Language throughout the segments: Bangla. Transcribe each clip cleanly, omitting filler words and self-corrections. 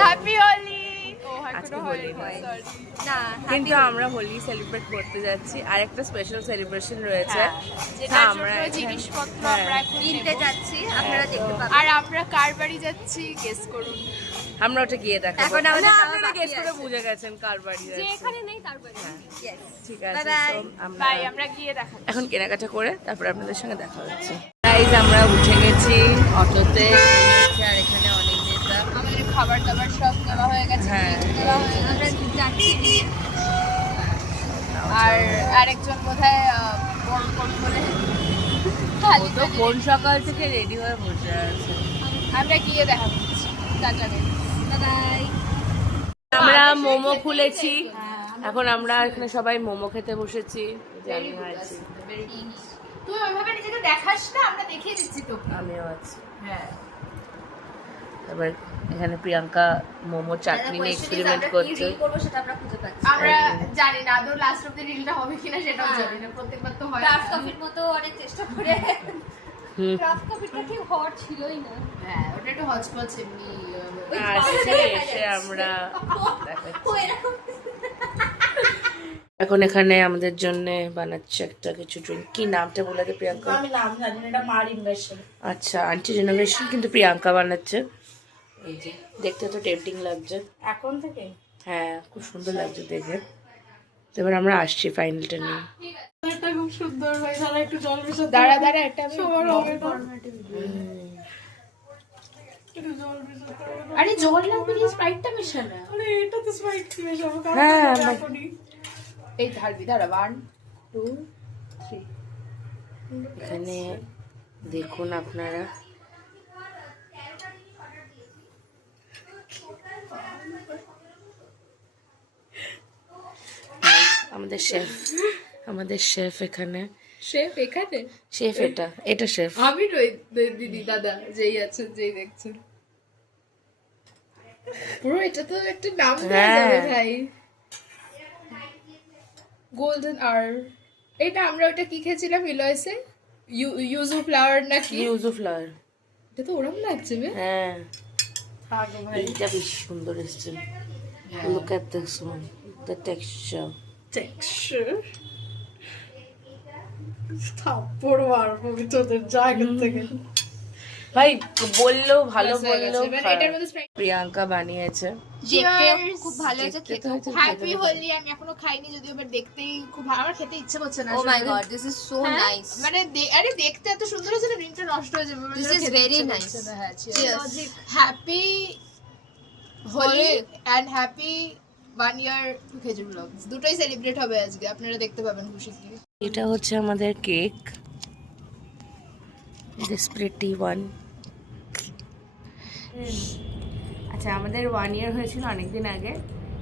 হ্যাপি হোলি। আজকে হোলি না, কিন্তু আমরা হোলি সেলিব্রেট করতে যাচ্ছি। আর একটা স্পেশাল সেলিব্রেশন রয়েছে, যেটা আমরা জিনিসপত্র আমরা কিনতে যাচ্ছি, আপনারা দেখতে পাবেন। আর আমরা কার বাড়ি যাচ্ছি গেস করুন। আমরা ওটা গিয়ে দেখাবো। এখন আপনারা গেস করে বুঝে গেছেন কার বাড়ি যাচ্ছি। যে এখানে নেই তার বাড়ি। ঠিক আছে, বাই, আমরা গিয়ে দেখাবো। এখন কেনাকাটা করে তারপর আপনাদের সঙ্গে দেখা হচ্ছে। গাইস, আমরা উঠে গেছি অটোতে, আর এখানে অনেক নেতা। আমাদের খাবার দাবার সব নেওয়া হয়ে গেছে। আমরা যাচ্ছি নিয়ে। আর আরেকজন বোধহয় বলে কোন সকাল থেকে রেডি হয়ে বসে আছে। আমরা গিয়ে দেখা করছি। Tata bye. আমরা মোমো খুলেছি, এখন আমরা এখানে সবাই মোমো খেতে বসেছি। তুই ওইভাবে নিজেকে দেখাস না, আমরা দেখিয়ে দিচ্ছি তোকে। আমিও আছি। হ্যাঁ, এবার এখানে প্রিয়াঙ্কা মোমো চাটনি নিয়ে এক্সপেরিমেন্ট করছে। আমরা জানি না আদৌ লাস্ট অফ দ্য রিলটা হবে কিনা, সেটাও জানি না। প্রত্যেকবার তো হয় ক্রাফট কফির মতো অনেক চেষ্টা করে ক্রাফট কফিটা ঠিক হট ছিলই না। হ্যাঁ, ওটা একটু হচপচ এমনি। এসে আমরা এখন এখানে আমাদের জন্য বানাচ্ছে একটা কিছু ড্রিঙ্ক। কি নামটা বলে দে প্রিয়াঙ্কা? আমি নাম জানি না, এটা মার ইনভেশন। আচ্ছা, আন্টি রিনোভেশন, কিন্তু প্রিয়াঙ্কা বানাচ্ছে। এই যে দেখতে তো টেম্পটিং লাগছে এখন থেকে। হ্যাঁ, খুব সুন্দর লাগছে দেখে। তো এবার আমরা আসছি ফাইনালটা নিয়ে। এটা খুব সুন্দর ভাই, তাহলে একটু জল মিশাতে। দাঁড়া দাঁড়া, এটা আমি আরে জল লাগবে না, স্প্রাইটটা মেশা না। আরে এটা তো স্প্রাইট মেশাবো, কারণ হ্যাঁ, এখনই এই ধারবি। দাঁড়া, 1 2 3। এখানে দেখুন আপনারা, আমাদের শেফ এখানে। শেফ এখানে? শেফ এটা শেফ। আমি নই দিদি, দাদা যেই আছেন, যেই দেখছেন। পুরো এটা তো একটা নাম দেওয়া যাবে ভাই। গোল্ডেন আর এটা আমরা ওটা কি খেয়েছিলাম ইলয়সে? ইউজু ফ্লাওয়ার নাকি? Yuju flower. এটা তো ওরকম লাগছে বে। হ্যাঁ, থাকো ভাই। এইটা বেশ সুন্দর এসছে। Look at this one, the texture. থাপ্পড় মারবো তোদের জায়গা থেকে। ভাই বললো ভালো, বললো এটার মধ্যে স্প্রাইট প্রিয়াঙ্কা বানিয়েছে। দেখতে খুব ভালো হয়েছে, খেতে হ্যাপি হোলি। আমি এখনো খাইনি, যদিও বাট দেখতেই খুব ভালো। আমার খেতে ইচ্ছে করছে না। Oh my god, this is so nice. মানে আরে দেখতে এত সুন্দর হয়েছে না, ড্রিঙ্কটা নষ্ট হয়ে যাবে। This is very nice. Happy Holi and happy 1 year Khejur blogs, দুটোই সেলিব্রেট হবে আজকে। আপনারা দেখতে পাবেন খুশি কি। এটা হচ্ছে আমাদের কেক, দিস প্রিটি ওয়ান। আচ্ছা, আমাদের 1 ইয়ার হয়েছিল অনেকদিন আগে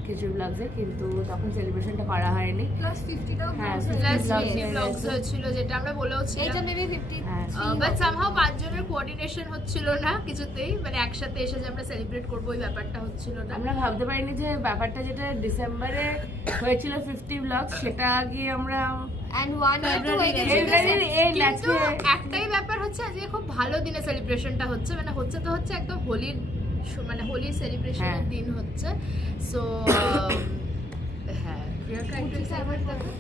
খেজুর ব্লগসে, কিন্তু তখন সেলিব্রেশনটা করা হয়নি। প্লাস 50টাও হ্যাঁ, প্লাস 50 50 ব্লগস হয়েছিল, যেটা আমরা বলেও ছিলাম। এটা মেবি 50। হ্যাঁ, বাট সামহাউ 5 জনের কোঅর্ডিনেশন হচ্ছিল না কিছুতেই। মানে একসাথে এসে যে আমরা সেলিব্রেট করব, ওই ব্যাপারটা হচ্ছিল না। আমরা ভাবতে পারিনি যে ব্যাপারটা যেটা ডিসেম্বরে হয়েছিল 50 ব্লগ, সেটা গিয়ে আমরা এন্ড 1 ইয়ার তো হয়ে গেছে। কিন্তু একটাই ব্যাপার হচ্ছে, আজকে খুব ভালো দিনে সেলিব্রেশনটা হচ্ছে। মানে হচ্ছে তো হচ্ছে একদম হোলির, মানে হোলি সেলিব্রেশনের দিন হচ্ছে। সো হ্যাঁ, প্রিয়াঙ্কা একটু এক্সাইটমেন্ট থাকে।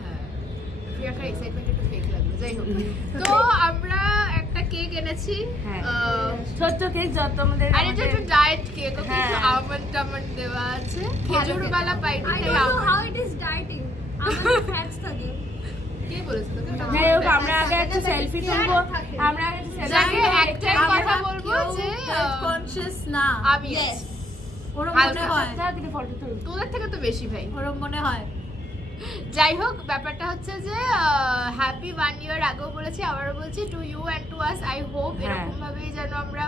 হ্যাঁ, প্রিয়াঙ্কা এক্সাইটমেন্ট একটু ফেক লাগলো। যাই হোক, তো আমরা একটা কেক এনেছি। ছোট্ট কেক, যত আমাদের আর এটা একটু ডায়েট কেক, ওকে একটু আমন্ড টামন্ড দেওয়া আছে। খেজুরওয়ালা পাইনি, আই তাই don't know how it is dieting. আমার ফ্যাটস থাকে। কে বলেছে তোকে? যাই হোক, আমরা আগে একটা সেলফি তুলবো। আমরা আগে একটা যাকে একটাই কথা বলবো যে কনসিয়াস না আমি আছি। ওরম মনে হয়, ফটো তুল। তোদের থেকে তো বেশি ভাই। ওরম মনে হয়। যাই হোক, ব্যাপারটা হচ্ছে যে হ্যাপি 1 ইয়ার আগেও বলেছি, আবারও বলছি, to you and to us. I hope এরকম ভাবেই যেন আমরা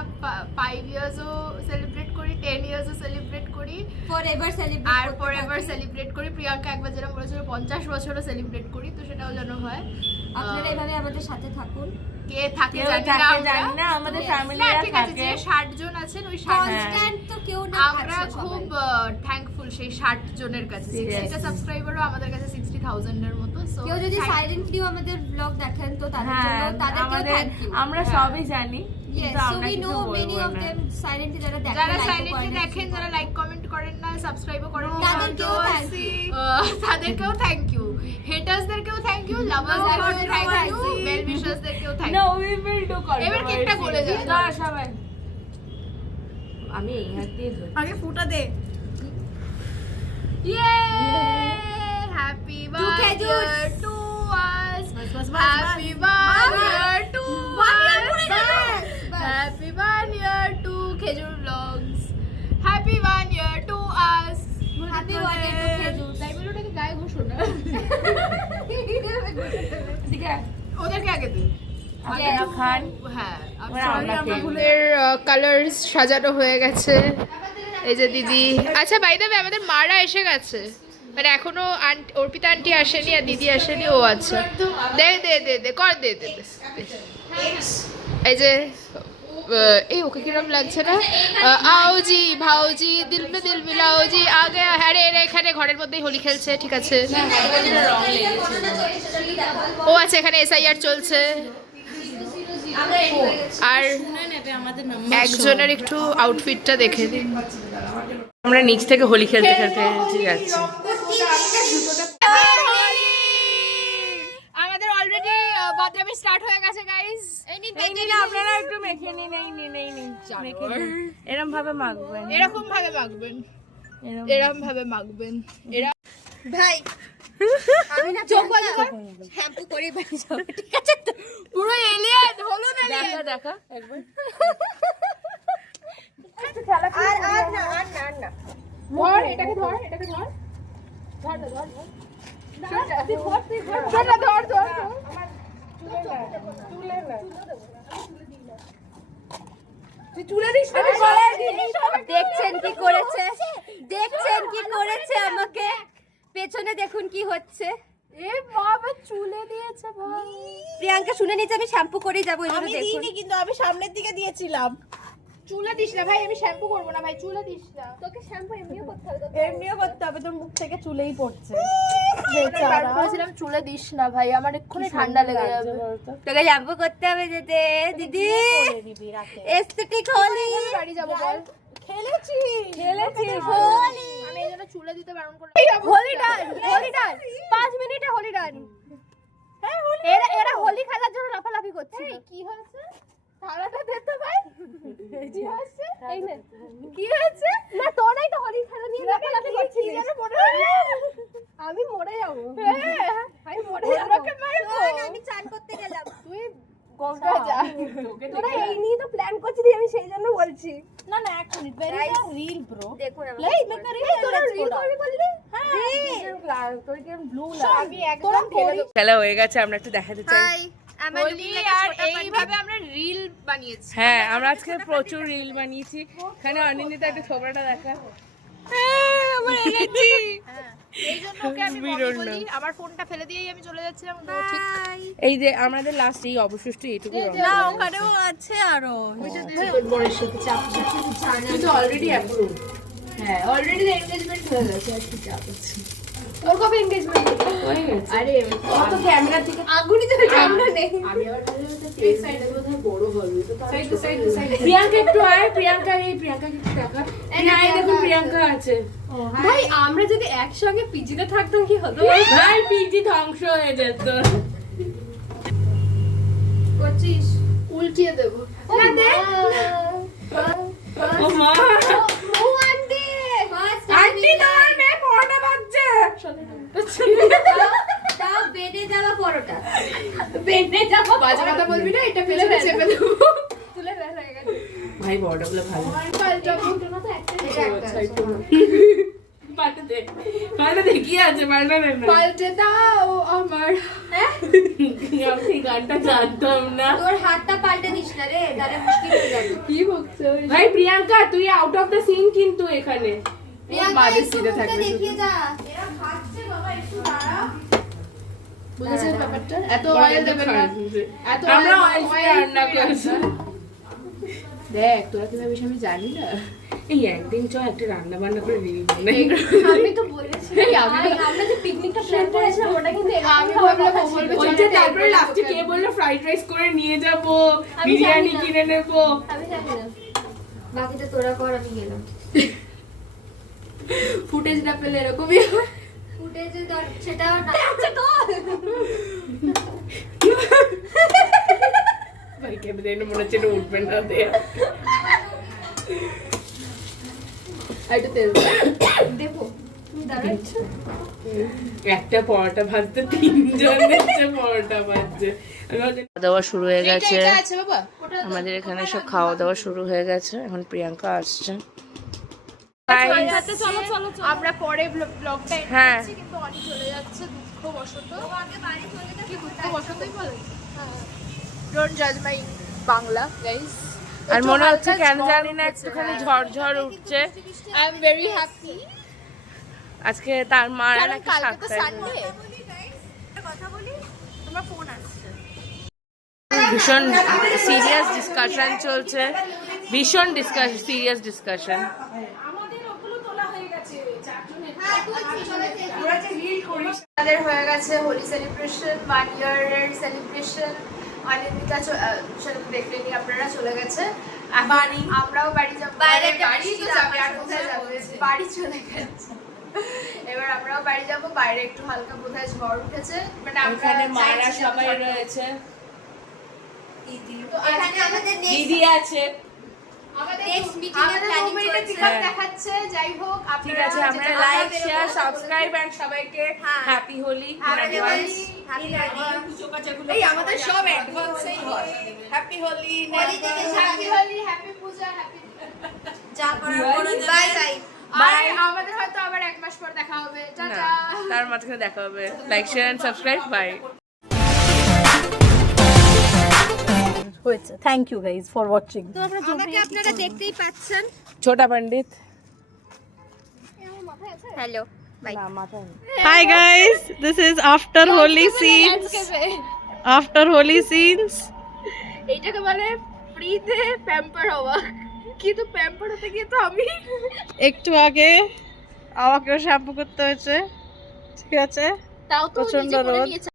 5 ইয়ার্সও সেলিব্রেট করি, 10 ইয়ার্সও সেলিব্রেট করি, ফরএভার সেলিব্রেট আর ফরএভার সেলিব্রেট করি। প্রিয়াঙ্কা একবার যেরকম বলেছিল 50 বছরও সেলিব্রেট করি, তো সেটাও যেন হয়। আপনারা এভাবে আমাদের সাথে থাকুন। কে থাকে কেউ জানি থাকে না জানি আমরা। না, আমাদের না, ফ্যামিলিরা ঠিক আছে, থাকে। যে 60 জন আছেন ওই 60 কনস্ট্যান্ট তো কেউ না, আমরা খুব থ্যাঙ্কফুল সেই 60 জনের কাছে 60টা সাবস্ক্রাইবারও আমাদের কাছে 60,000 এর মতো। সো কেউ যদি সাইলেন্টলিও আমাদের ব্লগ দেখেন তো তাদের জন্য তাদেরকেও থ্যাংক ইউ। আমরা সবই জানি Yes, so we know many of them silently যারা দেখেন, যারা like সাইলেন্টলি করেন, দেখেন, যারা লাইক কমেন্ট করেন না, সাবস্ক্রাইবও করেন না, তাদেরকেও thank you. তাদেরকেও থ্যাংক ইউ, হেটার্সদেরকেও থ্যাংক ইউ, লাভার্সদেরকেও থ্যাংক ইউ, ওয়েল উইশার্সদেরকেও thank No, you. we will do controversy. এবার কেকটা গলে যাবে। না সবাই আমি এই হাত দিয়ে ধরি। আগে ফুটা দে। ইয়ে happy Khejur. Birthday to us, bus, happy birthday to bus. Happy birthday to Khejur blogs, happy birthday to us. Happy birthday to খেজুর। তাই বলে ওটাকে গায়ে ঘোষো না, ওদেরকে আগে দিন। আপনারা খান। হ্যাঁ, ওরা আমরা খেয়ে নিই। আমাদের কালার্স সাজানো হয়ে গেছে। এই যে দিদি, আচ্ছা বাই দ্য ওয়ে আমাদের মারা এসে গেছে, মানে এখনো অর্পিতা আন্টি আসেনি আর দিদি আসেনি। ও আচ্ছা, দে দে দে দে কর, দে দে দে। এই যে এই ওকে কিরম লাগছে না? আওজি ভাওজি দিল মে দিল মিলাওজি আগে। হ্যাঁ রে, এরা এখানে ঘরের মধ্যেই হোলি খেলছে, ঠিক আছে। রং লেগেছে। ও আচ্ছা, এখানে এসআইআর চলছে। আর আমাদের একজনের একটু আউটফিটটা দেখে দিন। আমরা নিচ থেকে হোলি খেলতে খেলতে যাচ্ছি। আমাদের অলরেডি বাথরুমে স্টার্ট হয়ে গেছে গাইস। এই নিন আপনারা একটু মেখে নিন, এই নিন মেখে নিন। এরম ভাবে মাখবেন, এরকম ভাবে মাখবেন, এরকম ভাবে মাখবেন। এরা ভাই আমি না চোখ বন্ধ কর, শ্যাম্পু করে বাড়ি যাও, ঠিক আছে তো? পুরো এলিয়েন হলো না। দেখা একবার। আর না ধর এটাকে, ধর এটাকে, ধর ধর ধর ধর ধর ধর। দেখছেন কি করেছে, দেখছেন কি করেছে আমাকে? পেছনে দেখুন কি হচ্ছে। এ বাবা চুলে দিয়েছে ভাই। প্রিয়াঙ্কা শুনে নিচ্ছে আমি শ্যাম্পু করেই যাবো, এজন্য আমি দেখুন। দিইনি, কিন্তু আমি সামনের দিকে দিয়েছিলাম। চুলে দিস না ভাই, আমি শ্যাম্পু করবো না ভাই, চুলে দিস না। তোকে শ্যাম্পু এমনিও করতে হবে। এমনিও করতে হবে, তোর মুখ থেকে চুলেই পড়ছে। বলেছিলাম চুলে দিস না ভাই, আমার এক্ষুনি ঠান্ডা লেগে যাবে। তোকে শ্যাম্পু করতে হবে যেতে দিদি। এস্থেটিক হোলি বাড়ি যাবো বল। খেলেছি হোলি আমি এই জন্য চুলে দিতে বারণ করলাম। হোলি ডান 5 মিনিটে হোলি ডান। এরা হোলি খেলার জন্য লাফালাফি করছে। কি হয়েছে? থালাটা দে তো ভাই। কি হয়েছে? এই নে। কি হয়েছে? না তোরাই তো হোলি খেলা নিয়ে লাফালাফি করছিস। আমি মরে যাবো। আমি মরে যাবো। আমি চান করতে গেলাম। তুই কোনটা যা। তোরা এই নিয়ে তো প্ল্যান করছিস, আমি সেই জন্য বলছি। না না, এক মিনিট, ভেরি রিল ব্রো। দেখুন এই look at it, তোরা রিল করবি বললি? হ্যাঁ, তোর কি ব্লু আমি একদম ঢেলে দেবো। খেলা হয়ে গেছে, আমরা একটু দেখাতে চাই। হোলি আর এইভাবে আমরা রিল বানিয়েছি। হ্যাঁ, আমরা আজকে প্রচুর রিল বানিয়েছি। এখানে অনিন্দিতা একটু থোবড়াটা দেখা। এই জন্য ওকে আমি বলি, আমার ফোনটা ফেলে দিয়েই আমি চলে যাচ্ছিলাম। ও ঠিক এই যে আমাদের লাস্ট এই অবশিষ্ট এইটুকু রং। না, ওখানেও আছে আরো। কিন্তু অলরেডি অ্যাপ্রুভ। হ্যাঁ, অলরেডি এনগেজমেন্ট হয়ে গেছে। আর কি চাপ আছে? ওর কবে এনগেজমেন্ট হয়ে গেছে? আরে ও তো ক্যামেরা থেকে আগুনই তো ক্যামেরা নেই। আমি আবার ভাবলাম যে এই সাইডে বোধহয় বড় হবে। তো সাইড টু সাইড। প্রিয়াঙ্কা একটু আয়, প্রিয়াঙ্কা একটু দেখা। এই দেখুন প্রিয়াঙ্কা আছে। ভাই আমরা যদি একসঙ্গে পিজিতে থাকতাম কি হতো? ভাই পিজি ধ্বংস হয়ে যেত। করছিস উল্টিয়ে দেবো। না দে ও মা, ও আন্টি আন্টি তোমার মেয়ে পড়া বাজছে। তাও বেডে যাওয়া পরোটা, বেডে যাওয়া বাজে কথা বলবি না, এটা ফেলে চেপে দেবো। তুলে বের হয়ে গেছে। ভাই বড়গুলো ভালো। পাল্টাতে কি আছে, পাল্টাতে না। পাল্টে দাও আমার। আমি সেই গানটা জানতাম না। তোর হাতটা পাল্টে দিস না রে, তাহলে মুশকিল হয়ে যাবে। কি বকছো? ভাই প্রিয়াঙ্কা তুই আউট অফ দ্য সিন কিন্তু এখানে। প্রিয়াঙ্কা বাজে একটু সিনে মুখটা থাকবে দেখিয়ে যা। এরা খাচ্ছে বাবা, একটু দাঁড়া। বুঝেছেন ব্যাপারটা? এত অয়েল দেবেন না। এত আমরা অয়েল রান্না করছি। দেখ তোরা কি ভাবিস আমি জানি না? এই একদিন চ একটা রান্না বান্না করে রিল বানাই। আমি তো বলেছি আমরা যে পিকনিকটা প্ল্যান করেছিলাম ওটা কিন্তু আমি ভাবলাম ও বলবে ওইটা তারপরে লাস্টে কে বললো ফ্রাইড রাইস করে নিয়ে যাব, বিরিয়ানি কিনে নেব। আমি জানি না, বাকিটা তোরা কর, আমি গেলাম। ফুটেজটা পেলে এরকমই হয়। ফুটেজে সেটা না আছে তো। ভাই ক্যামেরা মনে হচ্ছে এটা উঠবে না দেয়া। একটু তেল দেবো, তুমি দাঁড়াচ্ছ। একটা পরোটা ভাজতে তিনজন দিচ্ছে পরোটা ভাজছে। খাওয়া দাওয়া শুরু হয়ে গেছে আছে বাবা। আমাদের এখানে, সব খাওয়া দাওয়া শুরু হয়ে গেছে। এখন প্রিয়াঙ্কা আসছে। আমরা পরে ব্লগটা এন্ড হ্যাঁ। করছি, কিন্তু অনেক চলে যাচ্ছে দুঃখবশত। কি দুঃখবশতই বলে? ডোন্ট জাজ মাই বাংলা গাইস। আর মনে হচ্ছে কেন জানি না একটুখানি ঝড় উঠছে। I am very happy. আজকে তার মার কারণ নাকি কালকে তো 7 সানডে। ভীষণ সিরিয়াস ডিসকাশন চলছে, ভীষণ সিরিয়াস ডিসকাশন। আমাদের হয়ে গেছে হোলি সেলিব্রেশন, 1 ইয়ারের সেলিব্রেশন। অনিন্দিতা সেটা দেখলেনি আপনারা, চলে গেছে। আমরাও বাড়ি যাবো, বাড়ি তো যাবে, আর কোথায় যাবে, বাড়ি চলে গেছে। এবার আমরাও বাড়ি যাবো। বাইরে একটু হালকা বোধহয় ঝড় উঠেছে, মানে এখানে মারা সবাই রয়েছে, তো এখানে আমাদের দিদি আছে। নেক্সট মিটিং এর প্ল্যানিং চলছে। দেখাচ্ছে। যাই হোক, ঠিক আছে, আমরা লাইক শেয়ার সাবস্ক্রাইব এন্ড সবাইকে হ্যাপি হোলি অ্যাডভান্স। এই আমাদের সব অ্যাডভান্সেই হয়। Happy Holi, happy Holi, happy Puja, happy যা করার করে বাই বাই। বাই। আমাদের হয়তো আবার 1 মাস পর দেখা হবে। টাটা। তার মাঝখানে দেখা হবে। Like share and subscribe, bye. হয়েছে। Thank you guys for watching. আমাকে আপনারা দেখতেই পাচ্ছেন। Chhota Pandit. Hello, bye. Hi guys, this is after holy scenes. After holy scenes. এইটাকে বলে ফ্রিতে প্যাম্পার হওয়া, কিন্তু প্যাম্পার হতে গিয়ে তো আমি একটু আগে আমাকেও শ্যাম্পু করতে হয়েছে, ঠিক আছে? তাও তো প্রচন্ড নিজে করে রোদ। নিয়েছি।